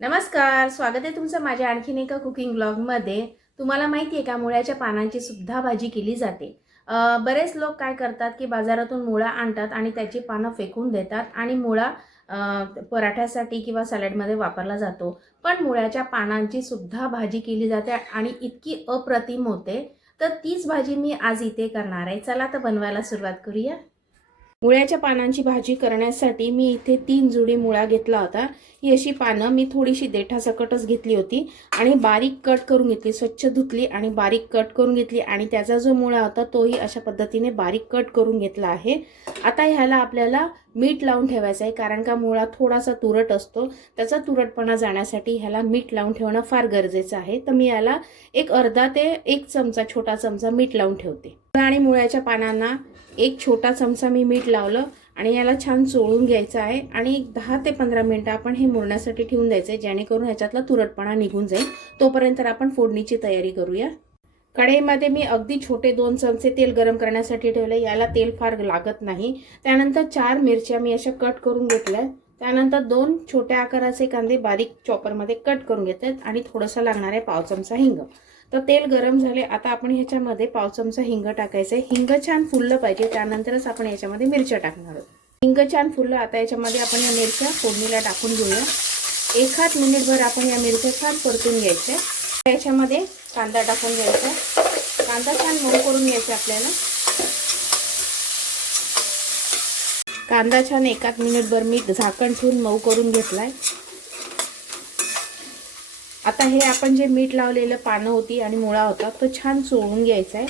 नमस्कार, स्वागत आहे तुमचं माझ्या आणखीन एका कुकिंग ब्लॉगमध्ये। तुम्हाला माहिती आहे का, मुळ्याच्या पानांची सुद्धा भाजी केली जाते। बरेच लोक काय करतात की बाजारातून मुळा आणतात आणि त्याची पानं फेकून देतात आणि मुळा पराठ्यासाठी किंवा सॅलडमध्ये वापरला जातो। पण मुळ्याच्या पानांची सुद्धा भाजी केली जाते आणि इतकी अप्रतिम होते। तर तीच भाजी मी आज इथे करणार आहे। चला तर बनवायला सुरुवात करूया। मुळ्याच्या पानांची भाजी करण्यासाठी मी इथे 3 जुडी मुळा घेतला होता। ही अशी पानं मी थोडीशी देठासकटच घेतली होती आणि बारीक कट करून घेतली, स्वच्छ धुतली आणि बारीक कट करून घेतली आणि त्याचा जो मुळा होता तोही अशा पद्धतीने बारीक कट करून घेतला आहे। आता ह्याला आपल्याला मीठ लावून ठेवायचं आहे, कारण का मुळा थोडासा तुरट असतो, त्याचा तुरटपणा जाण्यासाठी ह्याला मीठ लावून ठेवणं फार गरजेचं आहे। तर मी याला एक अर्धा ते 1 चमचा, छोटा चमचा मीठ लावून ठेवते। आणि मुळ्याच्या पानांना एक छोटा चमचा मी मीठ लावलं आणि याला छान चोळून घ्यायचं आहे आणि 10 ते 15 मिनिटं आपण हे मुरण्यासाठी ठेवून द्यायचं आहे, जेणेकरून ह्याच्यातला तुरटपणा निघून जाईल। तोपर्यंत आपण फोडणीची तयारी करूया। कढईमध्ये मी अगदी छोटे 2 चमचे तेल गरम करण्यासाठी ठेवले। याला तेल फार लागत नाही। त्यानंतर 4 मिरच्या मी अशा कट करून घेतल्या। त्यानंतर 2 छोट्या आकाराचे कांदे बारीक चॉपरमध्ये कट करून घेतलेत आणि थोडंसं लागणार आहे पाव चमचा हिंग। तर तेल गरम झाले, आता आपण ह्याच्यामध्ये पाव चमचा हिंग टाकायचं आहे। हिंग छान फुललं पाहिजे, त्यानंतरच आपण याच्यामध्ये मिरच्या टाकणार आहोत। हिंग छान फुललं, आता याच्यामध्ये आपण या मिरच्या फोडणीला टाकून घेऊया। 1 मिनिटभर आपण या मिरच्या छान परतून घ्यायच्या। याच्यामध्ये कांदा टाकून घ्यायचा। कांदा छान मऊ करून घ्यायचा आपल्याला। कांदा छान 1 मिनिटभर मी झाकण ठेवून मऊ करून घेतलाय। आता हे आपण जे मीठ लावलेलं पानं होती आणि मुळा होता तो छान चोळून घ्यायचा आहे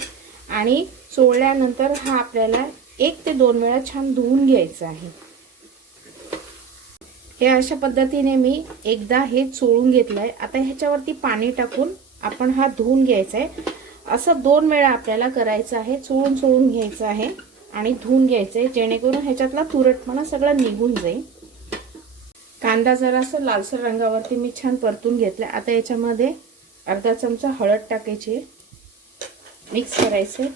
आणि चोळल्यानंतर हा आपल्याला 1 ते 2 वेळा छान धुवून घ्यायचा आहे। हे अशा पद्धतीने मी एकदा हे चोळून घेतलंय। आता ह्याच्यावरती पाणी टाकून आपण हा धुवून घ्यायचा आहे। असं 2 वेळा आपल्याला करायचं आहे। चोळून घ्यायचं आहे आणि धुवून घ्यायचं आहे, जेणेकरून ह्याच्यातला तुरटपणा सगळा निघून जाईल। कांदा जरासं लालसर रंगावरती मी छान परतून घेतला। आता याच्यामध्ये अर्धा चमचा हळद टाकायची, मिक्स करायचे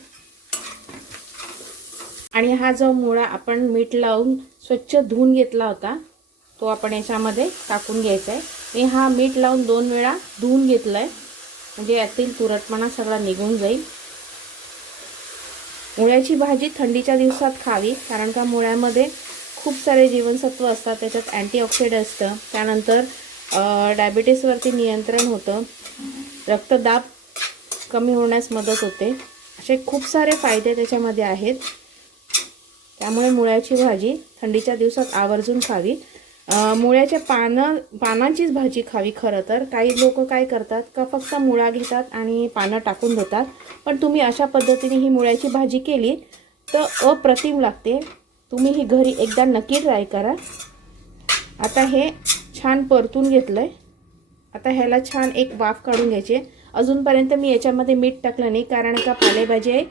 आणि हा जो मुळा आपण मीठ लावून स्वच्छ धुवून घेतला होता तो आपण याच्यामध्ये टाकून घ्यायचा आहे। मी हा मीठ लावून 2 वेळा धुवून घेतलाय, म्हणजे यातील तुरटपणा सगळा निघून जाईल। मुळ्याची भाजी थंडीच्या दिवसात खावी, कारण का मुळ्यामध्ये खूप सारे जीवनसत्व असतात, त्याच्यात अँटीऑक्सिडंट असतं। त्यानंतर डायबिटीसवरती नियंत्रण होतं, रक्तदाब कमी होण्यास मदत होते, असे खूप सारे फायदे त्याच्यामध्ये आहेत। त्यामुळे मुळ्याची भाजी थंडीच्या दिवसात आवर्जून खावी। मुळ्याच्या पानांचीच भाजी खावी खरं तर। काही लोक काय करतात का फक्त मुळा घेतात आणि पानं टाकून देतात, पण तुम्ही अशा पद्धतीने ही मुळ्याची भाजी केली तर अप्रतिम लागते। तुम्ही ही घरी एकदा नक्की ट्राय करा। आता हे छान परतून घेतलंय। आता ह्याला छान एक वाफ काढून घ्यायची। अजूनपर्यंत मी याच्यामध्ये मीठ टाकलं नाही, कारण का पालेभाजी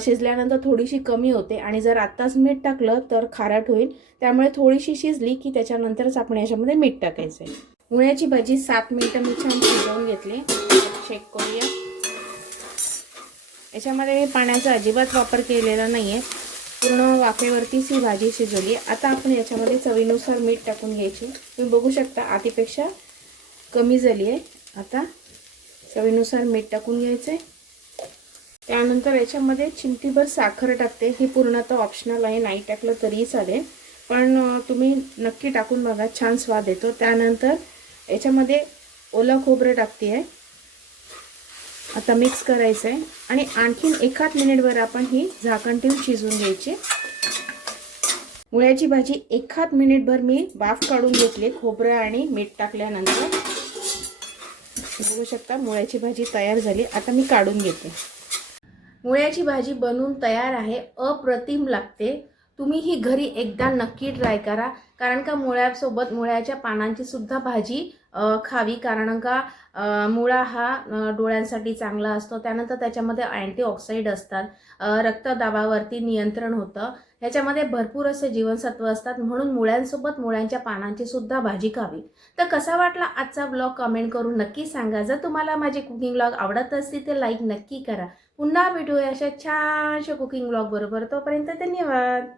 शिजल्यानंतर थोडीशी कमी होते आणि जर आत्ताच मीठ टाकलं तर खारट होईल। त्यामुळे थोडीशी शिजली की त्याच्यानंतरच आपण याच्यामध्ये मीठ टाकायचं आहे। मुळ्याची भाजी 7 मिनिटं मी छान शिजवून घेतली। चेक करूया। याच्यामध्ये मी पाण्याचा अजिबात वापर केलेला नाही आहे, पूर्ण वाफेवरतीच ही भाजी शिजवली। आता आपण याच्यामध्ये चवीनुसार मीठ टाकून घ्यायची। तुम्ही बघू शकता आधीपेक्षा कमी झाली आहे। आता चवीनुसार मीठ टाकून घ्यायचं आहे। त्यानंतर याच्यामध्ये चिमटीभर साखर टाकते। ही पूर्णतः ऑप्शनल आहे, नाही टाकलं तरी चालेल, पण तुम्ही नक्की टाकून बघा, छान स्वाद येतो। त्यानंतर याच्यामध्ये ओलं खोबरं टाकते आहे। आता मिक्स करायचं आहे आणि आणखीन 1 मिनिटभर आपण ही झाकण ठेवून शिजवून घ्यायची। मुळ्याची भाजी 1 मिनिटभर मी वाफ काढून घेतली खोबरं आणि मीठ टाकल्यानंतर। बघू शकता मुळ्याची भाजी तयार झाली। आता मी काढून घेते। मुळ्याची भाजी बनवून तयार आहे, अप्रतिम लागते। तुम्ही ही घरी एकदा नक्की ट्राय करा, कारण का मुळ्यासोबत मुळ्याच्या पानांची सुद्धा भाजी खावी, कारण का मुळा हा डोळ्यांसाठी चांगला असतो। त्यानंतर त्याच्यामध्ये अँटीऑक्सिडंट असतात, रक्तदाबावरती नियंत्रण होतं। ह्याच्यामध्ये भरपूर असे जीवनसत्व असतात, म्हणून मुळ्यांसोबत मुळ्यांच्या पानांची सुद्धा भाजी खावी। तर कसा वाटला आजचा ब्लॉग कमेंट करून नक्की सांगा। जर तुम्हाला माझे कुकिंग ब्लॉग आवडत असतील तर लाईक नक्की करा। पुन्हा भेटूया अशा छानशा कुकिंग ब्लॉग बरोबर। तोपर्यंत धन्यवाद।